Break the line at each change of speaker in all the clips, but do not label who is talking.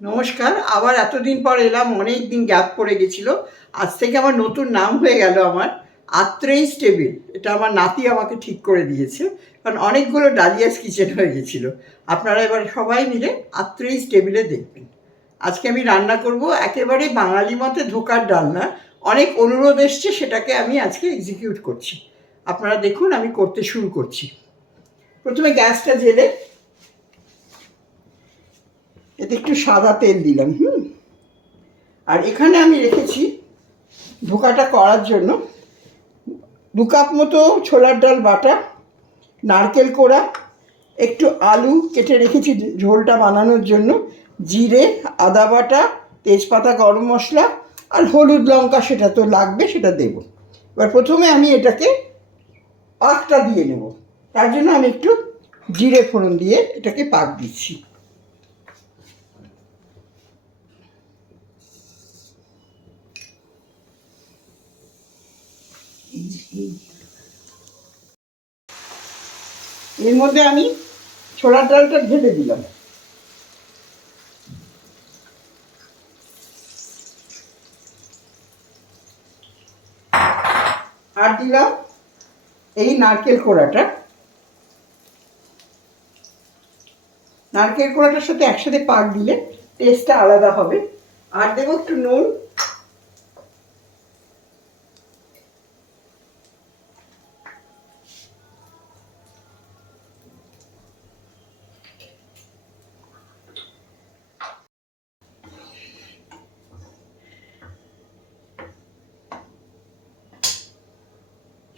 নমস্কার, আবার এতদিন পর এলাম, অনেক দিন গ্যাপ পড়ে গেছিল। আজ থেকে আমার নতুন নাম হয়ে গেল আমার, আত্রেইস টেবিল। এটা আমার নাতি আমাকে ঠিক করে দিয়েছে, কারণ অনেকগুলো ডালিয়াস কিচেন হয়ে গেছিল। আপনারা এবার সবাই মিলে আত্রেইস টেবিলে দেখবেন। আজকে আমি রান্না করব একেবারে বাঙালি মতে ধোকার ডালনা। অনেক অনুরোধ এসছে, সেটাকে আমি আজকে এক্সিকিউট করছি। আপনারা দেখুন, আমি করতে শুরু করছি। প্রথমে গ্যাসটা জেলে এতে একটু সাদা তেল দিলাম, হুম? আর এখানে আমি রেখেছি ধোকাটা করার জন্য দু কাপ মতো ছোলার ডাল বাটা, নারকেল কোড়া, একটু আলু কেটে রেখেছি ঝোলটা বানানোর জন্য, জিরে, আদা বাটা, তেজপাতা, গরম মশলা আর হলুদ লঙ্কা সেটা তো লাগবে, সেটা দেব। এবার প্রথমে আমি এটাকে আখটা দিয়ে নেব। তার জন্য আমি একটু জিরে ফোড়ন দিয়ে এটাকে পাক দিচ্ছি। এর মধ্যে আমি ছোলার ডালটা ঢেলে দিলাম। আর দিলাম এই নারকেল কোড়াটা। নারকেল কোড়াটার সাথে একসাথে পাক দিলে টেস্টটা আলাদা হবে। আর দেবো একটু নুন।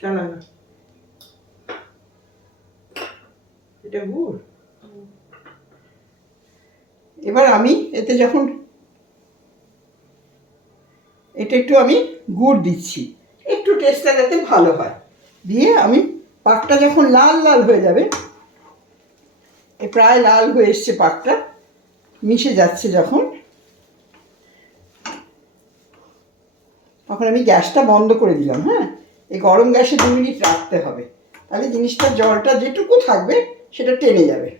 চলো এটা গুড়? এবার আমি এতে যখন এটা একটু আমি গুড় দিচ্ছি, একটু টেস্টটা যাতে ভালো হয়। দিয়ে আমি পাকটা যখন লাল লাল হয়ে যাবে, এ প্রায় লাল হয়ে এসছে পাকটা, মিশে যাচ্ছে যখন। তখন আমি গ্যাসটা বন্ধ করে দিলাম হ্যাঁ? এই গরম গ্যাসে দু মিনিট রাখতে হবে। তাহলে জিনিসটা জলটা যেটুকু থাকবে, সেটা টেনে যাবে।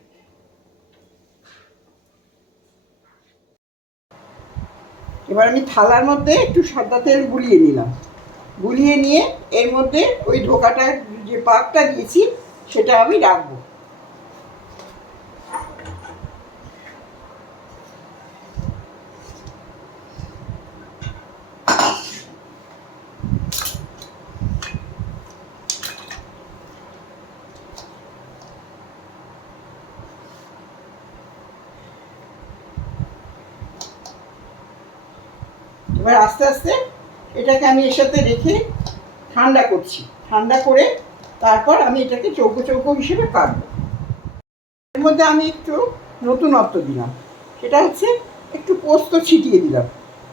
এবার আমি থালার মধ্যে একটু সাদা তেল গুলিয়ে নিলাম। গুলিয়ে নিয়ে এর মধ্যে ওই ধোকাটা যে পাকটা দিয়েছি, সেটা আমি রাখব। এবার আস্তে আস্তে এটাকে আমি এর সাথে রেখে ঠান্ডা করছি। ঠান্ডা করে তারপর আমি এটাকে চৌকো চৌকো হিসেবে কাটবো। এর মধ্যে আমি একটু নতুনত্ব দিলাম। সেটা হচ্ছে একটু পোস্ত ছিটিয়ে দিলাম।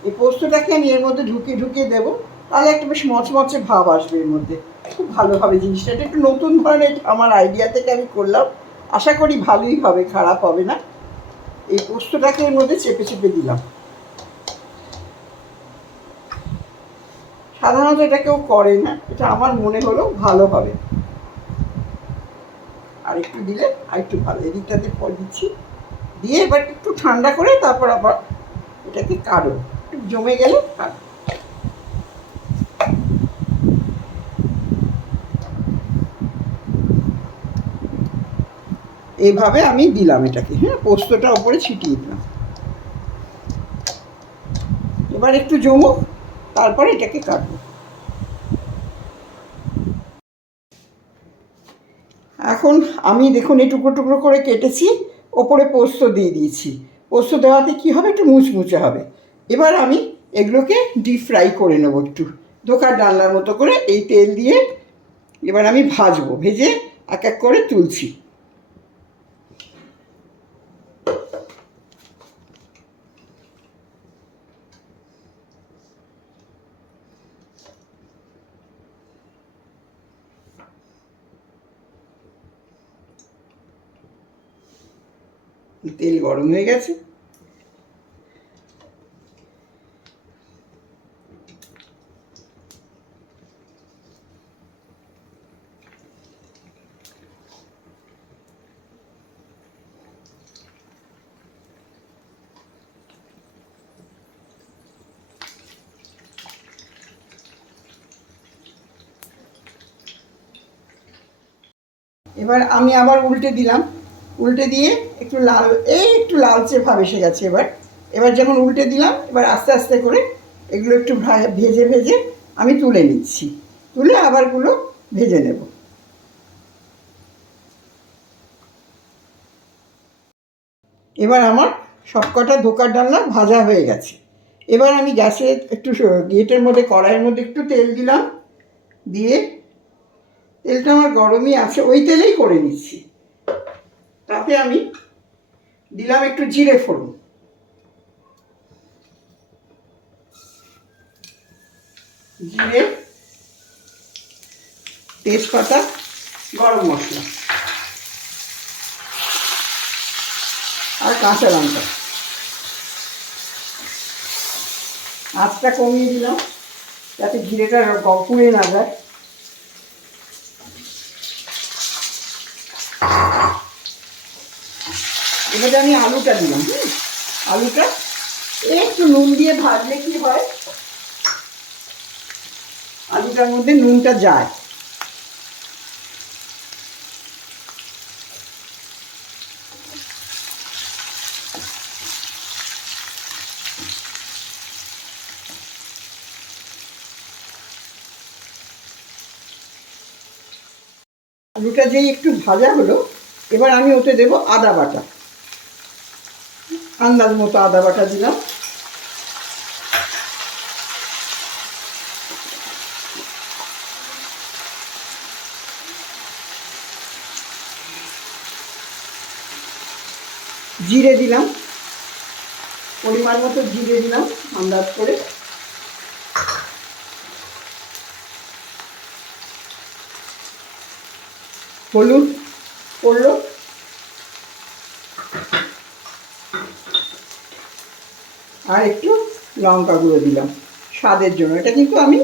এই পোস্তটাকে আমি এর মধ্যে ঢুকিয়ে ঢুকিয়ে দেবো। তাহলে একটা বেশ মচমচে ভাব আসবে এর মধ্যে। খুব ভালো হবে জিনিসটা। এটা একটু নতুন ধরনের আমার আইডিয়া থেকে আমি করলাম। আশা করি ভালোই হবে, খারাপ হবে না। এই পোস্তটাকে এর মধ্যে চেপে চেপে দিলাম। সাধারণত এটা কেউ করে না, এটা আমার মনে হলো ভালো হবে। আর একটু দিলে আর একটু ভালো, এদিকটাতে পর দিচ্ছি। দিয়ে এবার একটু ঠান্ডা করে তারপর আবার এটাকে কাটো, একটু জমে গেলে কাটো। এইভাবে আমি দিলাম এটাকে হ্যাঁ পোস্তটা ওপরে ছিটিয়ে দিলাম। এবার একটু জমুক। তারপর এটাকে কাটবো। এখন আমি দেখুন এই টুকরো টুকরো করে কেটেছি, ওপরে পোস্ত দিয়ে দিয়েছি। পোস্ত দেওয়াতে কী হবে? একটু মুচমুচে হবে। এবার আমি এগুলোকে ডিপ ফ্রাই করে নেব একটু। ধোকার ডালনার মতো করে এই তেল দিয়ে এবার আমি ভাজবো, ভেজে এক এক করে তুলছি। তেল গরম হয়ে গেছে। এবার আমি আবার উল্টে দিলাম। উল্টে দিয়ে একটু লাল, এই একটু লালচে ভাব এসে গেছে এবার। এবার যখন উল্টে দিলাম, এবার আস্তে আস্তে করে এগুলো একটু ভেজে ভেজে আমি তুলে নিচ্ছি। তুলে আবারগুলো ভেজে নেব। এবার আমার সবকটা ধোকার ডালনা ভাজা হয়ে গেছে। এবার আমি গ্যাসে একটু গেটের মধ্যে, কড়াইয়ের মধ্যে একটু তেল দিলাম। দিয়ে তেলটা আমার গরমই আছে, ওই তেলেই করে নিচ্ছি। তাতে আমি দিলাম একটু জিরে ফোড়ন। জিরে, তেজপাতা, গরম মশলা আর কাঁচা লঙ্কা। আঁচটা কমিয়ে দিলাম, যাতে জিরেটা পুড়ে না যায়। এবারে আমি আলুটা দিলাম, হুম? আলুটা একটু নুন দিয়ে ভাজলে কি হয়? আলুটার মধ্যে নুনটা যায়। আলুটা যেই একটু ভাজা হলো, এবার আমি ওতে দেবো আদা বাটা। আন্দাজ মতো আদা বাটা দিলাম। জিরে দিলাম। পরিমাণ মতো জিরে দিলাম আন্দাজ করে। হলুদ পড়ল। আর একটু লঙ্কা গুঁড়ো দিলাম। স্বাদের জন্য। এটা কিন্তু আমি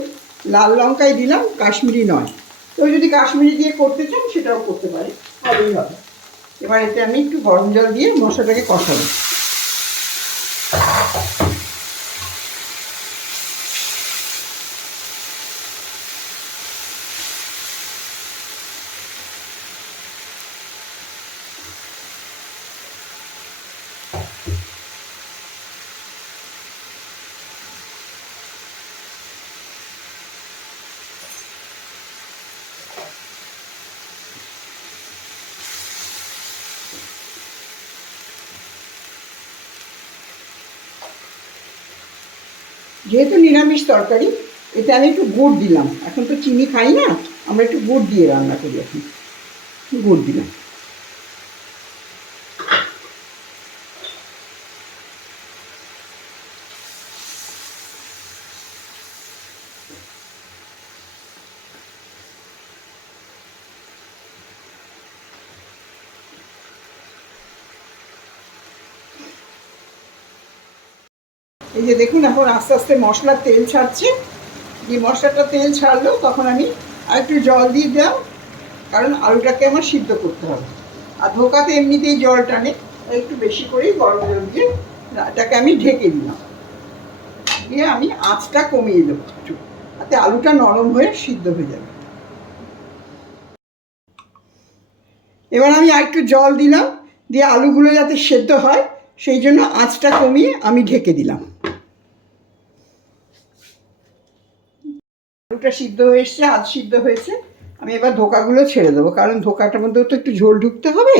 লাল লঙ্কাই দিলাম, কাশ্মীরি নয়। কেউ যদি কাশ্মীরি দিয়ে করতে চান, সেটাও করতে পারে ভালোই হবে। এবার এতে আমি একটু গরম জল দিয়ে মশলাটাকে কষাবো। যেহেতু নিরামিষ তরকারি, এতে আমি একটু গুড় দিলাম। এখন তো চিনি খাই না, আমরা একটু গুড় দিয়ে রান্না করি এখন। গুড় দিলাম। এই যে দেখুন, এখন আস্তে আস্তে মশলার তেল ছাড়ছে। যে মশলাটা তেল ছাড়লো, তখন আমি আর একটু জল দিয়ে দিলাম, কারণ আলুটাকে আমার সিদ্ধ করতে হবে। আর ধোকাতে এমনিতেই জল টানে একটু বেশি করেই গরম জল দিয়ে এটাকে আমি ঢেকে দিলাম। দিয়ে আমি আঁচটা কমিয়ে দেবো একটু, তাতে আলুটা নরম হয়ে সিদ্ধ হয়ে যাবে। এবার আমি আর একটু জল দিলাম, দিয়ে আলুগুলো যাতে সেদ্ধ হয় সেই জন্য আঁচটা কমিয়ে আমি ঢেকে দিলাম। আলুটা সিদ্ধ হয়ে এসছে আজ সিদ্ধ হয়েছে। আমি এবার ধোকাগুলো ছেড়ে দেবো, কারণ ধোকাটার মধ্যেও তো একটু ঝোল ঢুকতে হবে।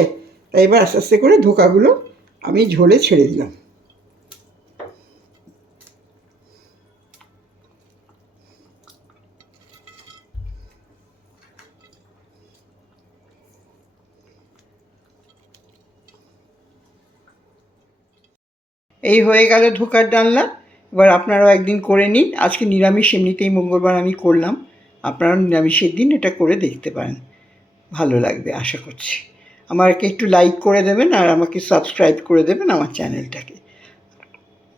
তাই এবার আস্তে আস্তে করে ধোকাগুলো আমি ঝোলে ছেড়ে দিলাম। এই হয়ে গেল ধোকার ডালনা। এবার আপনারাও একদিন করে নিন। আজকে নিরামিষ, এমনিতেই মঙ্গলবার আমি করলাম। আপনারাও নিরামিষের দিন এটা করে দেখতে পারেন। ভালো লাগবে, আশা করছি। আমাকে একটু লাইক করে দেবেন আর আমাকে সাবস্ক্রাইব করে দেবেন আমার চ্যানেলটাকে